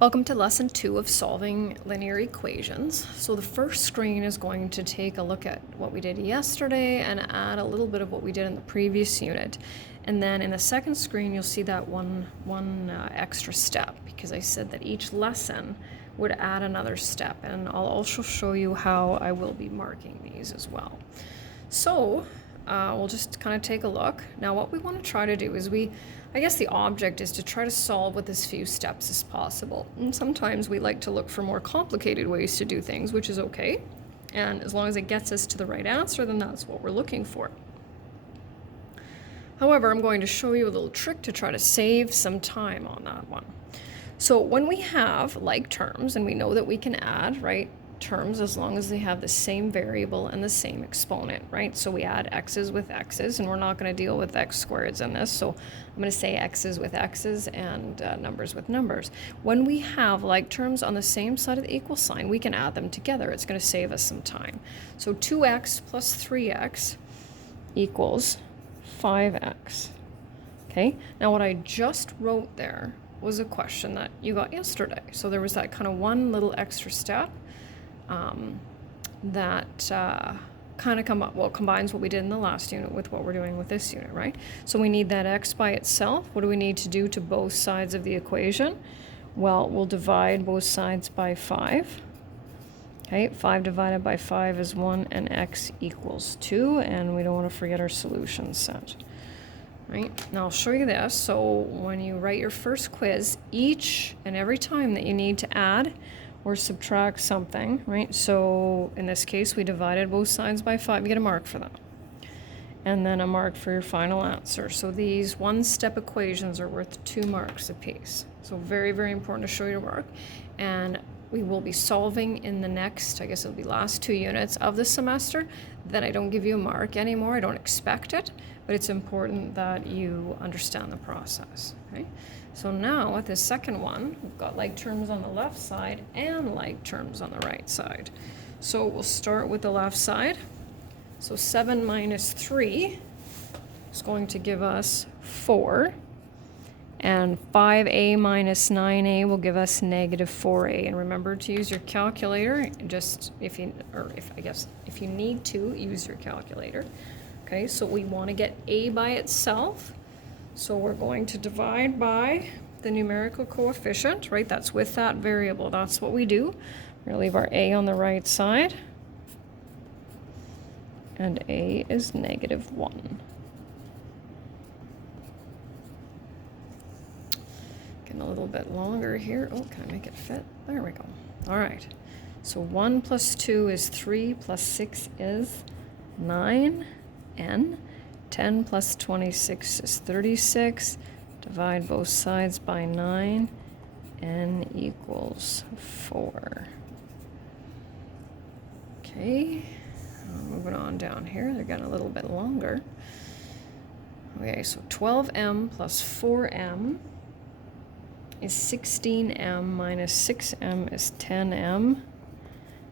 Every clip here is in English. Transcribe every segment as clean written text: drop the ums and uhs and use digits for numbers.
Welcome to lesson 2 of solving linear equations. So the first screen is going to take a look at what we did yesterday and add a little bit of what we did in the previous unit. And then in the second screen, you'll see that one extra step, because I said that each lesson would add another step. And I'll also show you how I will be marking these as well. So we'll just kind of take a look. Now what we want to try to do is I guess the object is to try to solve with as few steps as possible. And sometimes we like to look for more complicated ways to do things, which is okay. And as long as it gets us to the right answer, then that's what we're looking for. However, I'm going to show you a little trick to try to save some time on that one. So when we have like terms, and we know that we can add, right, terms as long as they have the same variable and the same exponent, right? So we add x's with x's, and we're not going to deal with x squareds in this, so I'm going to say x's with x's and numbers with numbers. When we have like terms on the same side of the equal sign, we can add them together. It's going to save us some time. So 2x plus 3x equals 5x. Okay, now what I just wrote there was a question that you got yesterday. So there was that kind of one little extra step that kind of combines what we did in the last unit with what we're doing with this unit, right? So we need that x by itself. What do we need to do to both sides of the equation? Well, we'll divide both sides by 5. Okay, 5 divided by 5 is 1, and x equals 2, and we don't want to forget our solution set. Right? Now I'll show you this. So when you write your first quiz, each and every time that you need to add or subtract something, right? So in this case, we divided both sides by 5. You get a mark for that. And then a mark for your final answer. So these one-step equations are worth 2 marks apiece. So very, very important to show your work. And we will be solving in the next, I guess it'll be last 2 units of the semester. Then I don't give you a mark anymore. I don't expect it, but it's important that you understand the process, okay? So now with this second one, we've got like terms on the left side and like terms on the right side. So we'll start with the left side. So 7 minus 3 is going to give us 4. And 5a minus 9a will give us negative 4a. And remember to use your calculator, if you need to, use your calculator. Okay, so we want to get a by itself. So we're going to divide by the numerical coefficient, right? That's with that variable. That's what we do. We're going to leave our a on the right side. And a is negative 1. Getting a little bit longer here. Oh, can I make it fit? There we go. All right. So 1 plus 2 is 3, plus 6 is 9, n. 10 plus 26 is 36. Divide both sides by 9. N equals 4. Okay. Moving on down here. They're getting a little bit longer. Okay, so 12m plus 4m is 16m minus 6m is 10m.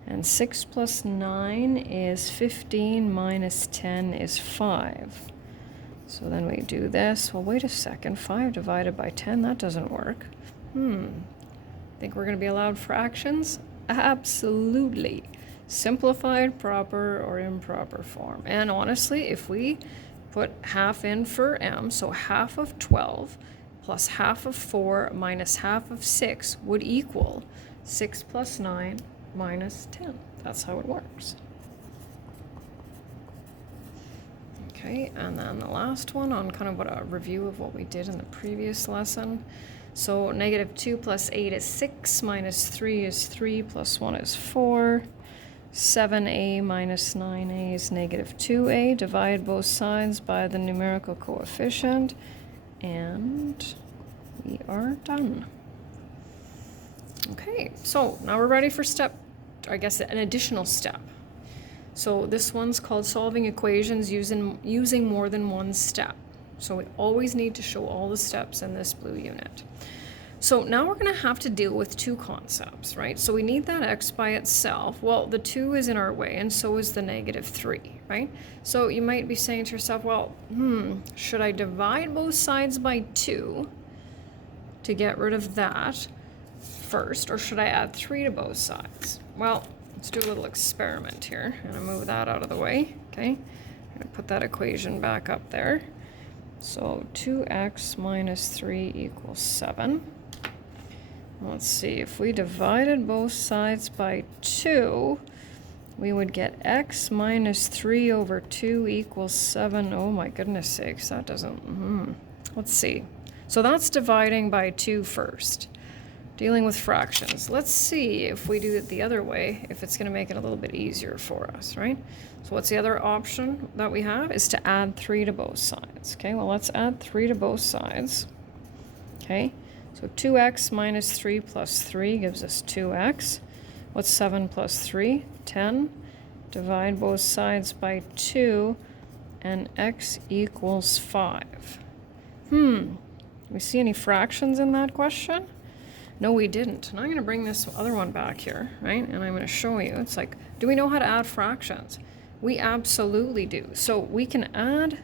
And 6 plus 9 is 15 minus 10 is 5. So then we do this. Well, wait a second. 5 divided by 10, that doesn't work. Think we're going to be allowed fractions? Absolutely. Simplified, proper, or improper form. And honestly, if we put half in for m, so half of 12 plus half of 4 minus half of 6 would equal 6 plus 9 minus 10. That's how it works. Okay, and then the last one on kind of a review of what we did in the previous lesson. So negative 2 plus 8 is 6, minus 3 is 3, plus 1 is 4. 7a minus 9a is negative 2a. Divide both sides by the numerical coefficient, and we are done. Okay, so now we're ready for an additional step. So this one's called solving equations using more than one step. So we always need to show all the steps in this blue unit. So now we're going to have to deal with 2 concepts, right? So we need that x by itself. Well, the 2 is in our way, and so is the negative 3, right? So you might be saying to yourself, well, should I divide both sides by 2 to get rid of that? first, or should I add 3 to both sides? Well, let's do a little experiment here. I'm gonna move that out of the way, okay? I'm gonna put that equation back up there. So 2x minus 3 equals 7. Let's see, if we divided both sides by 2, we would get x minus 3 over 2 equals 7. Oh my goodness sakes, that doesn't, Let's see. So that's dividing by 2 first. Dealing with fractions. Let's see if we do it the other way, if it's going to make it a little bit easier for us, right? So what's the other option that we have is to add 3 to both sides. Okay, well, let's add 3 to both sides. Okay, so 2x minus 3 plus 3 gives us 2x. What's 7 plus 3? 10. Divide both sides by 2, and x equals 5. We see any fractions in that question? No, we didn't. And I'm going to bring this other one back here, right? And I'm going to show you. It's like, do we know how to add fractions? We absolutely do. So we can add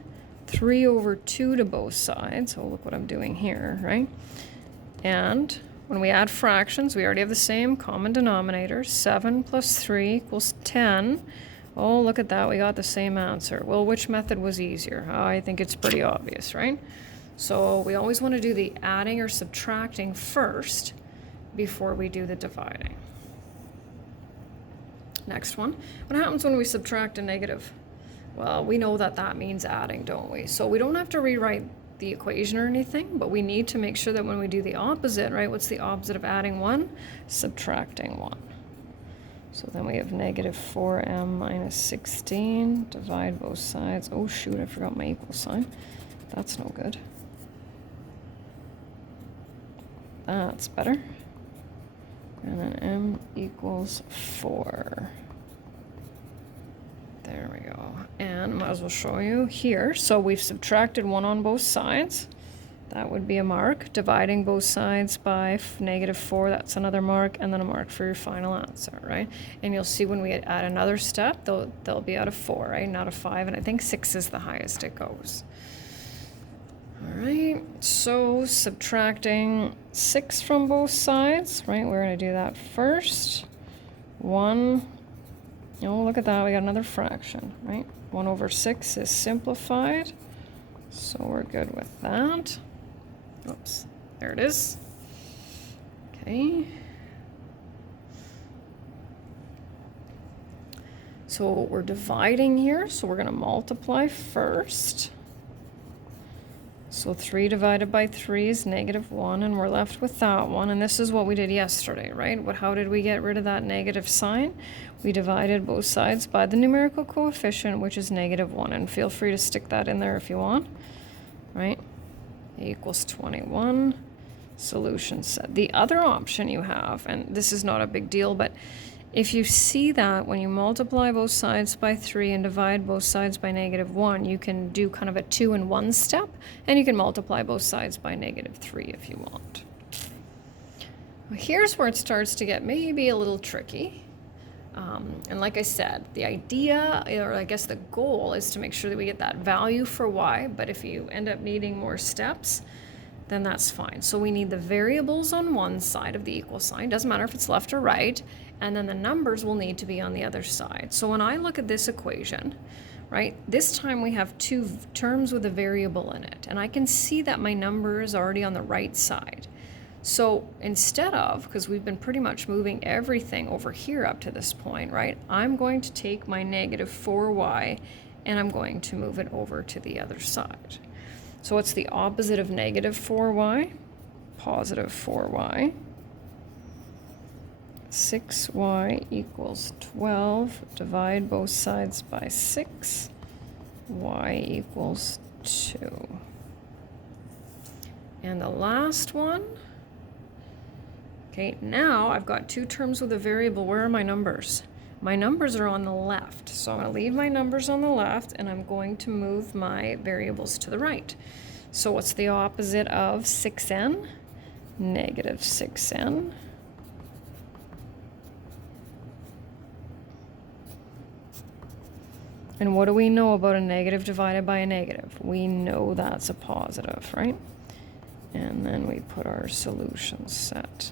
3 over 2 to both sides. Oh, look what I'm doing here, right? And when we add fractions, we already have the same common denominator. 7 plus 3 equals 10. Oh, look at that. We got the same answer. Well, which method was easier? I think it's pretty obvious, right? So we always want to do the adding or subtracting first before we do the dividing. Next one. What happens when we subtract a negative? Well, we know that that means adding, don't we? So we don't have to rewrite the equation or anything, but we need to make sure that when we do the opposite, right? What's the opposite of adding 1? Subtracting 1. So then we have negative 4m minus 16. Divide both sides. Oh shoot, I forgot my equal sign. That's no good. That's better. And then m equals 4. There we go. And might as well show you here. So we've subtracted 1 on both sides. That would be a mark. Dividing both sides by negative 4, that's another mark, and then a mark for your final answer, right? And you'll see when we add another step, they'll be out of 4, right? Not a 5, and I think 6 is the highest it goes. All right, so subtracting 6 from both sides, right? We're going to do that first. 1, oh, look at that, we got another fraction, right? 1 over 6 is simplified, so we're good with that. Oops, there it is. Okay. So we're dividing here, so we're going to multiply first. So 3 divided by 3 is negative 1, and we're left with that one. And this is what we did yesterday, right? How did we get rid of that negative sign? We divided both sides by the numerical coefficient, which is negative 1. And feel free to stick that in there if you want, right? A equals 21. Solution set. The other option you have, and this is not a big deal, but if you see that when you multiply both sides by 3 and divide both sides by negative 1, you can do kind of a 2-in-1 step, and you can multiply both sides by negative 3 if you want. Well, here's where it starts to get maybe a little tricky. And like I said, the idea, or I guess the goal, is to make sure that we get that value for y, but if you end up needing more steps, then that's fine. So we need the variables on one side of the equal sign, doesn't matter if it's left or right, and then the numbers will need to be on the other side. So when I look at this equation, right, this time we have 2 terms with a variable in it, and I can see that my number is already on the right side. So instead of, because we've been pretty much moving everything over here up to this point, right, I'm going to take my negative 4y and I'm going to move it over to the other side. So what's the opposite of negative 4y? Positive 4y. 6y equals 12. Divide both sides by 6. Y equals 2. And the last one. Okay, now I've got 2 terms with a variable. Where are my numbers? My numbers are on the left. So I'm going to leave my numbers on the left, and I'm going to move my variables to the right. So what's the opposite of 6n? Negative 6n. And what do we know about a negative divided by a negative? We know that's a positive, right? And then we put our solution set.